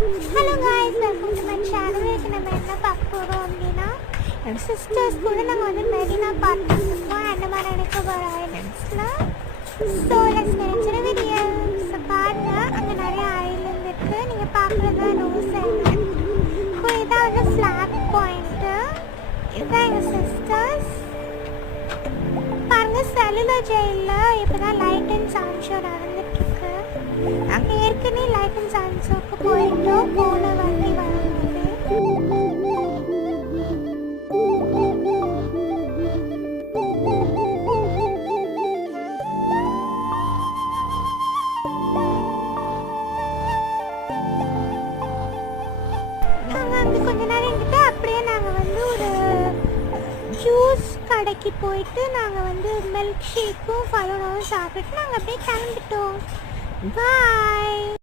Hello guys, welcome to my channel. இதுக்கு நம்ம என்ன பார்க்க போகிறோம் அப்படின்னா, என் சிஸ்டர்ஸ் கூட நாங்கள் வந்து மெரினா பார்க் இருக்கோம் அண்டமான் நிக்கோபார் ஐலண்ட்ஸில். So let's get into the video. So பாருங்க, அங்கே நிறைய ஐலண்ட் இருக்குது. நீங்கள் பார்க்குறது தான் ரோஸ் ஐலண்ட். ஸோ இதான் வந்து ஃப்ளாக் பாயிண்ட்டு. இதுதான் எங்கள் சிஸ்டர்ஸ். பாருங்கள், செல்லுலர் ஜெயிலில் இப்போ தான் லைட் அண்ட் சவுண்ட் ஷோ நடந்துட்டுருக்கு. நாங்கள் ஏற்கனவே லைட் அண்ட் சவுண்ட் ஷோக்கு போயிட்டோம், போன வண்டி வரும்போது. நாங்கள் அங்கே கொஞ்ச நேரம் இருந்துட்டு அப்படியே நாங்கள் வந்து ஒரு ஜூஸ் கடைக்கு போயிட்டு நாங்கள் வந்து மில்க் ஷேக்கும் ஃபலூனாவும் சாப்பிட்டுட்டு நாங்கள் அப்படியே கிளம்பிட்டோம். பாய்.